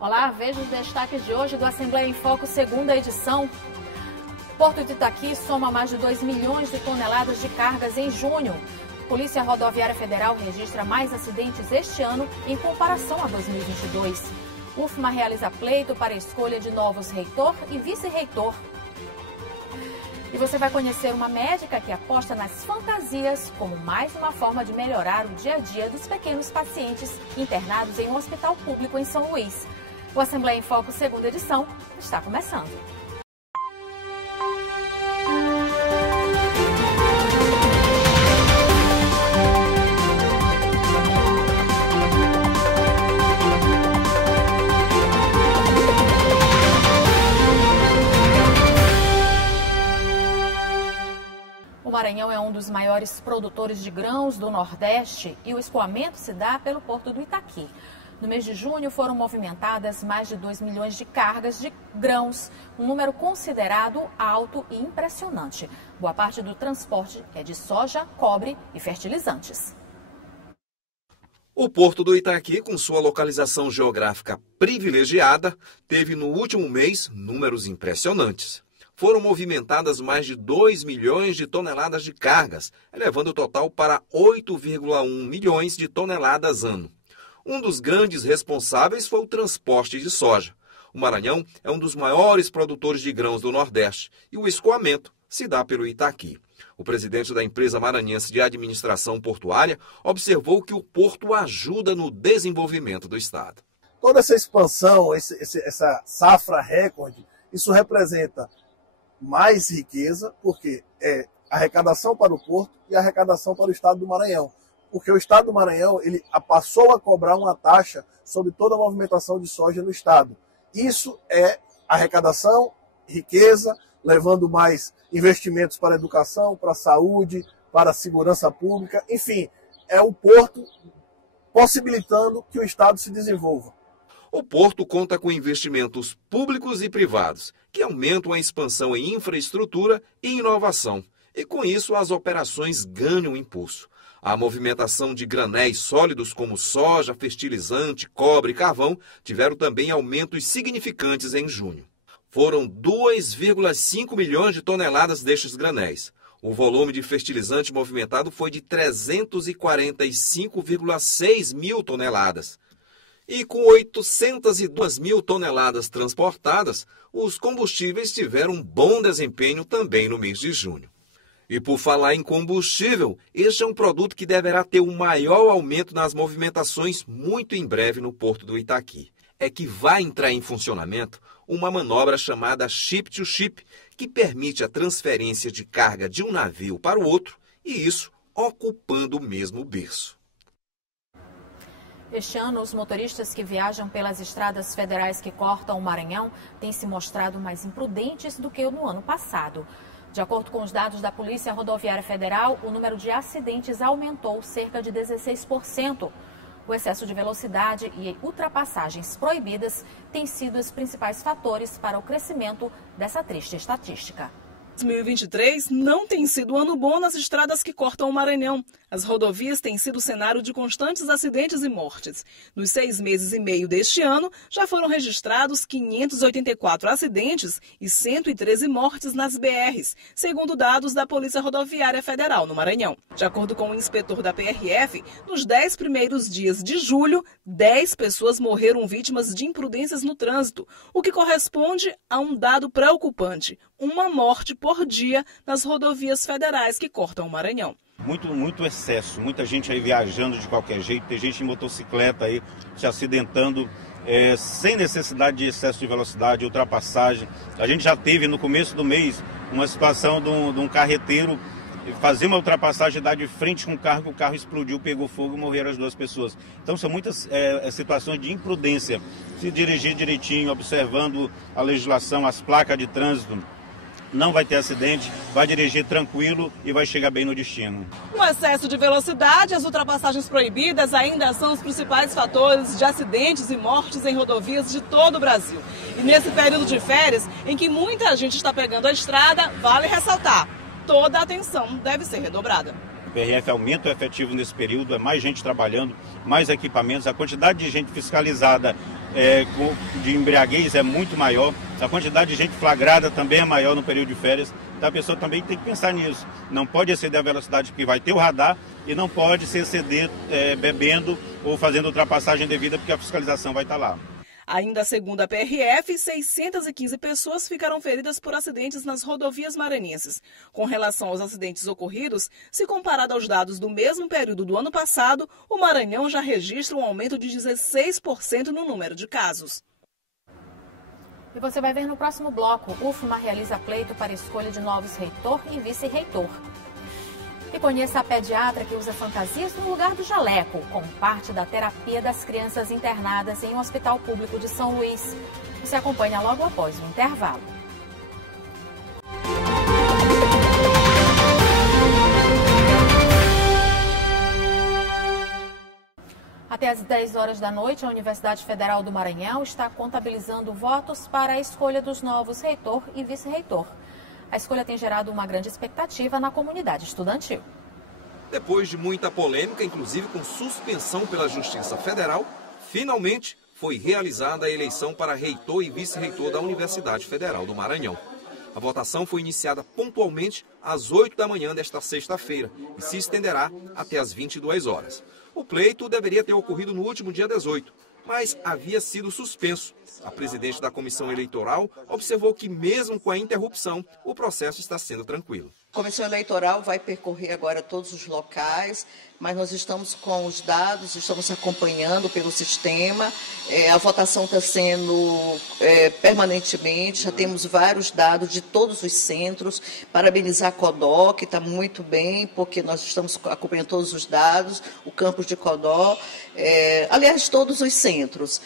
Olá, veja os destaques de hoje do Assembleia em Foco, segunda edição. Porto de Itaqui soma mais de 2 milhões de toneladas de cargas em junho. Polícia Rodoviária Federal registra mais acidentes este ano em comparação a 2022. UFMA realiza pleito para a escolha de novos reitor e vice-reitor. E você vai conhecer uma médica que aposta nas fantasias como mais uma forma de melhorar o dia a dia dos pequenos pacientes internados em um hospital público em São Luís. O Assembleia em Foco, segunda edição, está começando. O Maranhão é um dos maiores produtores de grãos do Nordeste e o escoamento se dá pelo Porto do Itaqui. No mês de junho foram movimentadas mais de 2 milhões de cargas de grãos, um número considerado alto e impressionante. Boa parte do transporte é de soja, cobre e fertilizantes. O Porto do Itaqui, com sua localização geográfica privilegiada, teve no último mês números impressionantes. Foram movimentadas mais de 2 milhões de toneladas de cargas, elevando o total para 8,1 milhões de toneladas ano. Um dos grandes responsáveis foi o transporte de soja. O Maranhão é um dos maiores produtores de grãos do Nordeste e o escoamento se dá pelo Itaqui. O presidente da empresa maranhense de administração portuária observou que o porto ajuda no desenvolvimento do estado. Toda essa expansão, essa safra recorde, isso representa mais riqueza, porque é arrecadação para o porto e arrecadação para o estado do Maranhão. Porque o estado do Maranhão ele passou a cobrar uma taxa sobre toda a movimentação de soja no estado. Isso é arrecadação, riqueza, levando mais investimentos para a educação, para a saúde, para a segurança pública. Enfim, é o porto possibilitando que o estado se desenvolva. O porto conta com investimentos públicos e privados, que aumentam a expansão em infraestrutura e inovação. E com isso as operações ganham impulso. A movimentação de granéis sólidos como soja, fertilizante, cobre e carvão tiveram também aumentos significantes em junho. Foram 2,5 milhões de toneladas destes granéis. O volume de fertilizante movimentado foi de 345,6 mil toneladas. E com 802 mil toneladas transportadas, os combustíveis tiveram um bom desempenho também no mês de junho. E por falar em combustível, este é um produto que deverá ter um maior aumento nas movimentações muito em breve no Porto do Itaqui. É que vai entrar em funcionamento uma manobra chamada Ship-to-Ship, que permite a transferência de carga de um navio para o outro, e isso ocupando o mesmo berço. Este ano, os motoristas que viajam pelas estradas federais que cortam o Maranhão têm se mostrado mais imprudentes do que no ano passado. De acordo com os dados da Polícia Rodoviária Federal, o número de acidentes aumentou cerca de 16%. O excesso de velocidade e ultrapassagens proibidas têm sido os principais fatores para o crescimento dessa triste estatística. 2023 não tem sido um ano bom nas estradas que cortam o Maranhão. As rodovias têm sido cenário de constantes acidentes e mortes. Nos 6 meses e meio deste ano, já foram registrados 584 acidentes e 113 mortes nas BRs, segundo dados da Polícia Rodoviária Federal no Maranhão. De acordo com o inspetor da PRF, nos 10 primeiros dias de julho, 10 pessoas morreram vítimas de imprudências no trânsito, o que corresponde a um dado preocupante: uma morte por dia nas rodovias federais que cortam o Maranhão. Muito excesso, muita gente aí viajando de qualquer jeito, tem gente em motocicleta aí se acidentando sem necessidade de excesso de velocidade, ultrapassagem. A gente já teve no começo do mês uma situação de um carreteiro fazer uma ultrapassagem, dar de frente com o carro explodiu, pegou fogo e morreram as 2 pessoas. Então são muitas situações de imprudência. Se dirigir direitinho, observando a legislação, as placas de trânsito, não vai ter acidente, vai dirigir tranquilo e vai chegar bem no destino. O excesso de velocidade e as ultrapassagens proibidas ainda são os principais fatores de acidentes e mortes em rodovias de todo o Brasil. E nesse período de férias, em que muita gente está pegando a estrada, vale ressaltar: toda a atenção deve ser redobrada. O PRF aumenta o efetivo nesse período, é mais gente trabalhando, mais equipamentos, a quantidade de gente fiscalizada de embriaguez é muito maior, a quantidade de gente flagrada também é maior no período de férias, então a pessoa também tem que pensar nisso. Não pode exceder a velocidade porque vai ter o radar e não pode se exceder bebendo ou fazendo ultrapassagem devida porque a fiscalização vai estar lá. Ainda segundo a PRF, 615 pessoas ficaram feridas por acidentes nas rodovias maranhenses. Com relação aos acidentes ocorridos, se comparado aos dados do mesmo período do ano passado, o Maranhão já registra um aumento de 16% no número de casos. E você vai ver no próximo bloco, UFMA realiza pleito para escolha de novos reitor e vice-reitor. E conheça a pediatra que usa fantasias no lugar do jaleco, como parte da terapia das crianças internadas em um hospital público de São Luís. Você acompanha logo após o intervalo. Até às 10 horas da noite, a Universidade Federal do Maranhão está contabilizando votos para a escolha dos novos reitor e vice-reitor. A escolha tem gerado uma grande expectativa na comunidade estudantil. Depois de muita polêmica, inclusive com suspensão pela Justiça Federal, finalmente foi realizada a eleição para reitor e vice-reitor da Universidade Federal do Maranhão. A votação foi iniciada pontualmente às 8 da manhã desta sexta-feira e se estenderá até às 22 horas. O pleito deveria ter ocorrido no último dia 18, mas havia sido suspenso. A presidente da comissão eleitoral observou que, mesmo com a interrupção, o processo está sendo tranquilo. A comissão eleitoral vai percorrer agora todos os locais, mas nós estamos com os dados, estamos acompanhando pelo sistema. A votação está sendo permanentemente, já temos vários dados de todos os centros. Parabenizar a Codó, que está muito bem, porque nós estamos acompanhando todos os dados, o campus de Codó, aliás, todos os centros.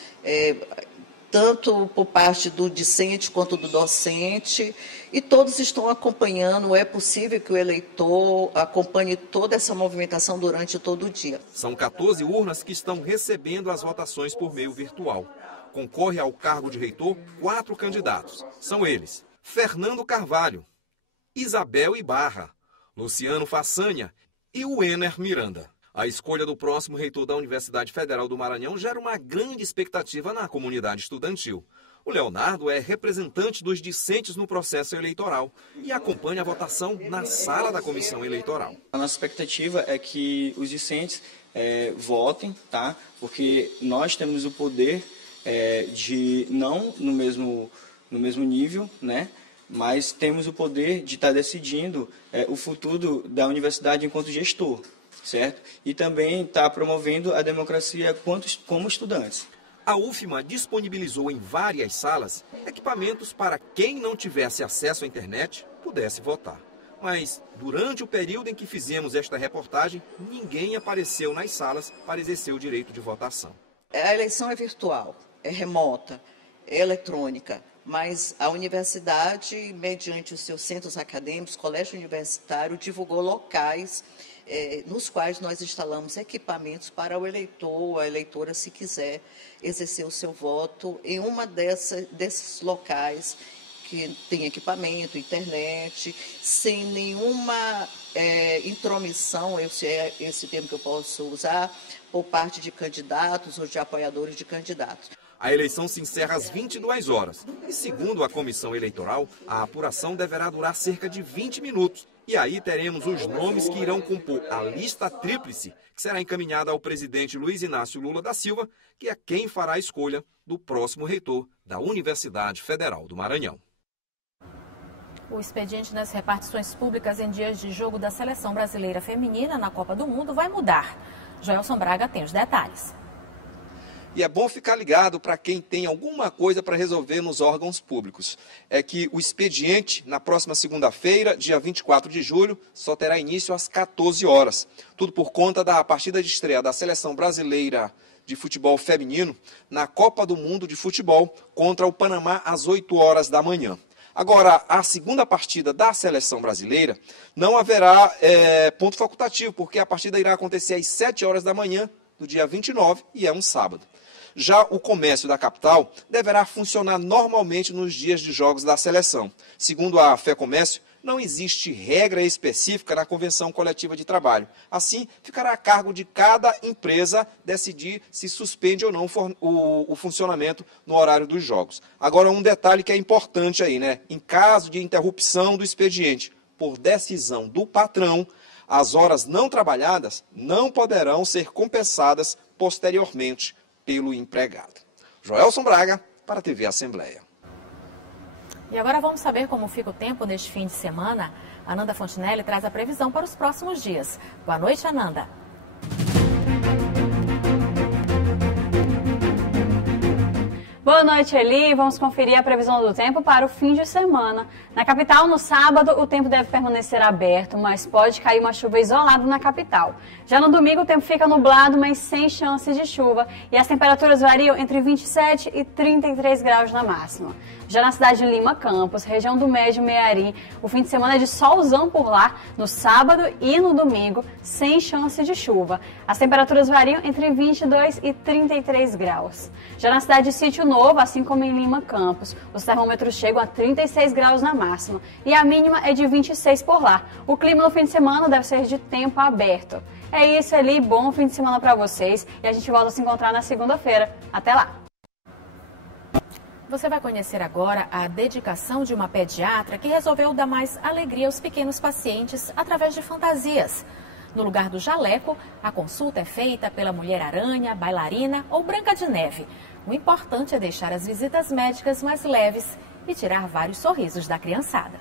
Tanto por parte do discente quanto do docente, e todos estão acompanhando. É possível que o eleitor acompanhe toda essa movimentação durante todo o dia. São 14 urnas que estão recebendo as votações por meio virtual. Concorre ao cargo de reitor 4 candidatos. São eles: Fernando Carvalho, Isabel Ibarra, Luciano Façanha e Wenner Miranda. A escolha do próximo reitor da Universidade Federal do Maranhão gera uma grande expectativa na comunidade estudantil. O Leonardo é representante dos discentes no processo eleitoral e acompanha a votação na sala da comissão eleitoral. A nossa expectativa é que os discentes votem, tá? Porque nós temos o poder de, não no mesmo nível, né? Mas temos o poder de estar decidindo o futuro da universidade enquanto gestor. Certo? E também está promovendo a democracia como estudantes. A UFMA disponibilizou em várias salas equipamentos para quem não tivesse acesso à internet pudesse votar. Mas, durante o período em que fizemos esta reportagem, ninguém apareceu nas salas para exercer o direito de votação. A eleição é virtual, é remota, é eletrônica, mas a universidade, mediante os seus centros acadêmicos, colégio universitário, divulgou locais nos quais nós instalamos equipamentos para o eleitor ou a eleitora, se quiser exercer o seu voto em uma desses locais que tem equipamento, internet, sem nenhuma intromissão, esse termo que eu posso usar, por parte de candidatos ou de apoiadores de candidatos. A eleição se encerra às 22 horas e, segundo a comissão eleitoral, a apuração deverá durar cerca de 20 minutos. E aí teremos os nomes que irão compor a lista tríplice, que será encaminhada ao presidente Luiz Inácio Lula da Silva, que é quem fará a escolha do próximo reitor da Universidade Federal do Maranhão. O expediente nas repartições públicas em dias de jogo da Seleção Brasileira Feminina na Copa do Mundo vai mudar. Joelson Braga tem os detalhes. E é bom ficar ligado para quem tem alguma coisa para resolver nos órgãos públicos. É que o expediente, na próxima segunda-feira, dia 24 de julho, só terá início às 14 horas. Tudo por conta da partida de estreia da Seleção Brasileira de Futebol Feminino na Copa do Mundo de Futebol contra o Panamá às 8 horas da manhã. Agora, a segunda partida da Seleção Brasileira não haverá ponto facultativo, porque a partida irá acontecer às 7 horas da manhã do dia 29 e é um sábado. Já o comércio da capital deverá funcionar normalmente nos dias de jogos da seleção. Segundo a FEComércio, não existe regra específica na convenção coletiva de trabalho. Assim, ficará a cargo de cada empresa decidir se suspende ou não o funcionamento no horário dos jogos. Agora, um detalhe que é importante aí, né? Em caso de interrupção do expediente por decisão do patrão, as horas não trabalhadas não poderão ser compensadas posteriormente pelo empregado. Joelson Braga, para a TV Assembleia. E agora vamos saber como fica o tempo neste fim de semana. Ananda Fontinelli traz a previsão para os próximos dias. Boa noite, Ananda. Boa noite, Eli. Vamos conferir a previsão do tempo para o fim de semana. Na capital, no sábado, o tempo deve permanecer aberto, mas pode cair uma chuva isolada na capital. Já no domingo, o tempo fica nublado, mas sem chance de chuva. E as temperaturas variam entre 27 e 33 graus na máxima. Já na cidade de Lima Campos, região do Médio Mearim, o fim de semana é de solzão por lá, no sábado e no domingo, sem chance de chuva. As temperaturas variam entre 22 e 33 graus. Já na cidade de Sítio Novo, assim como em Lima Campos, os termômetros chegam a 36 graus na máxima e a mínima é de 26 por lá. O clima no fim de semana deve ser de tempo aberto. É isso, Eli. Bom fim de semana para vocês e a gente volta a se encontrar na segunda-feira. Até lá! Você vai conhecer agora a dedicação de uma pediatra que resolveu dar mais alegria aos pequenos pacientes através de fantasias. No lugar do jaleco, a consulta é feita pela Mulher-Aranha, Bailarina ou Branca de Neve. O importante é deixar as visitas médicas mais leves e tirar vários sorrisos da criançada.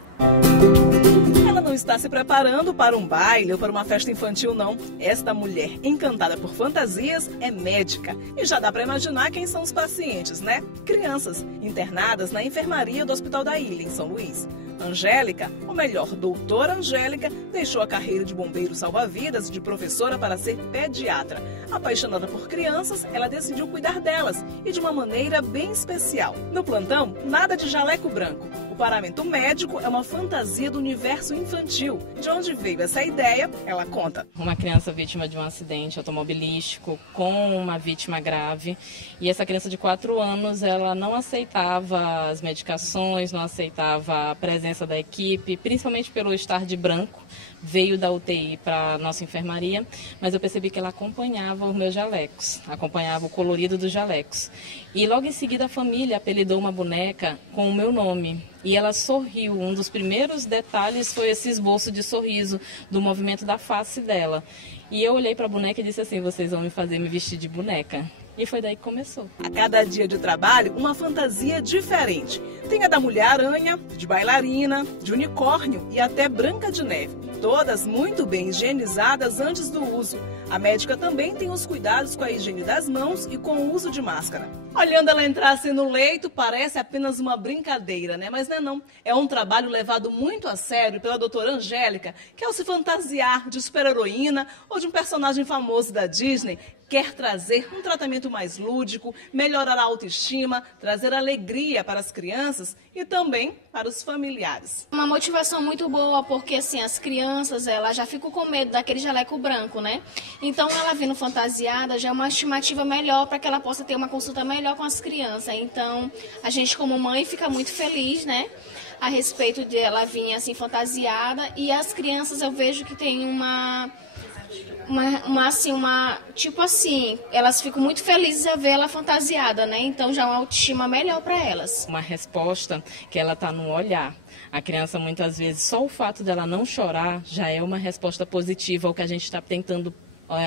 Ela não está se preparando para um baile ou para uma festa infantil, não. Esta mulher, encantada por fantasias, é médica. E já dá para imaginar quem são os pacientes, né? Crianças, internadas na enfermaria do Hospital da Ilha, em São Luís. Angélica, ou melhor, doutora Angélica, deixou a carreira de bombeiro salva-vidas e de professora para ser pediatra. Apaixonada por crianças, ela decidiu cuidar delas e de uma maneira bem especial. No plantão, nada de jaleco branco. O paramento médico é uma fantasia do universo infantil. De onde veio essa ideia, ela conta. Uma criança vítima de um acidente automobilístico com uma vítima grave. E essa criança de 4 anos, ela não aceitava as medicações, não aceitava a presença da equipe, principalmente pelo estar de branco. Veio da UTI para a nossa enfermaria, mas eu percebi que ela acompanhava os meus jalecos, acompanhava o colorido dos jalecos. E logo em seguida a família apelidou uma boneca com o meu nome. E ela sorriu. Um dos primeiros detalhes foi esse esboço de sorriso, do movimento da face dela. E eu olhei para a boneca e disse assim: vocês vão me fazer me vestir de boneca. E foi daí que começou. A cada dia de trabalho, uma fantasia diferente. Tem a da Mulher-Aranha, de bailarina, de unicórnio e até Branca de Neve. Todas muito bem higienizadas antes do uso. A médica também tem os cuidados com a higiene das mãos e com o uso de máscara. Olhando ela entrar assim no leito, parece apenas uma brincadeira, né? Mas não é não. É um trabalho levado muito a sério pela doutora Angélica, que ao se fantasiar de super-heroína ou de um personagem famoso da Disney, quer trazer um tratamento mais lúdico, melhorar a autoestima, trazer alegria para as crianças e também para os familiares. Uma motivação muito boa, porque assim, as crianças, elas já ficam com medo daquele jaleco branco, né? Então, ela vindo fantasiada já é uma estimativa melhor para que ela possa ter uma consulta melhor com as crianças. Então, a gente como mãe fica muito feliz, né? A respeito de ela vir assim fantasiada, e as crianças eu vejo que tem tipo assim, elas ficam muito felizes a ver ela fantasiada, né? Então já é uma autoestima melhor para elas. Uma resposta que ela está no olhar. A criança, muitas vezes, só o fato dela não chorar já é uma resposta positiva ao que a gente está tentando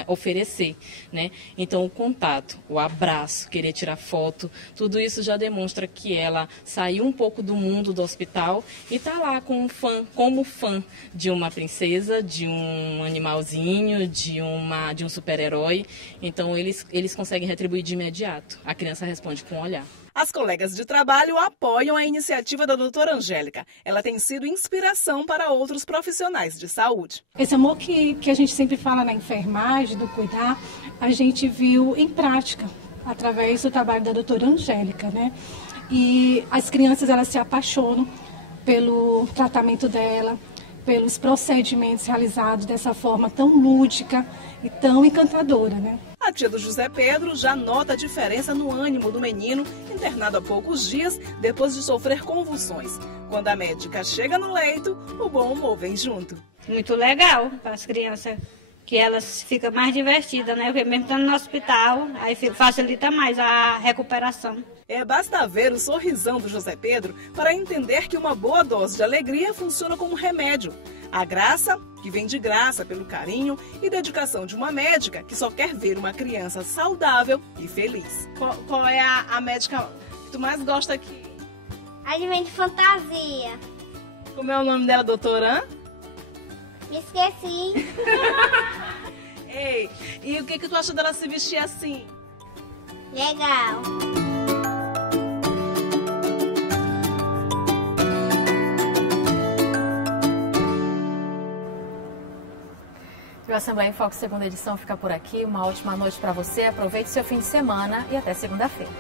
oferecer, né? Então, o contato, o abraço, querer tirar foto, tudo isso já demonstra que ela saiu um pouco do mundo do hospital e está lá como fã de uma princesa, de um animalzinho, de um super-herói. Então, eles conseguem retribuir de imediato. A criança responde com um olhar. As colegas de trabalho apoiam a iniciativa da doutora Angélica. Ela tem sido inspiração para outros profissionais de saúde. Esse amor que a gente sempre fala na enfermagem, do cuidar, a gente viu em prática, através do trabalho da doutora Angélica, né? E as crianças, elas se apaixonam pelo tratamento dela, pelos procedimentos realizados dessa forma tão lúdica e tão encantadora, né? A A tia do José Pedro já nota a diferença no ânimo do menino, internado há poucos dias, depois de sofrer convulsões. Quando a médica chega no leito, o bom humor vem junto. Muito legal para as crianças, que elas ficam mais divertidas, né? Porque mesmo estando no hospital, aí facilita mais a recuperação. Basta ver o sorrisão do José Pedro para entender que uma boa dose de alegria funciona como remédio. A graça, que vem de graça pelo carinho e dedicação de uma médica que só quer ver uma criança saudável e feliz. Qual é a médica que tu mais gosta aqui? A de vem de fantasia. Como é o nome dela, doutora? Me esqueci. Ei, e o que tu acha dela se vestir assim? Legal. O Assembleia em Foco, segunda edição, fica por aqui. Uma ótima noite para você. Aproveite seu fim de semana e até segunda-feira.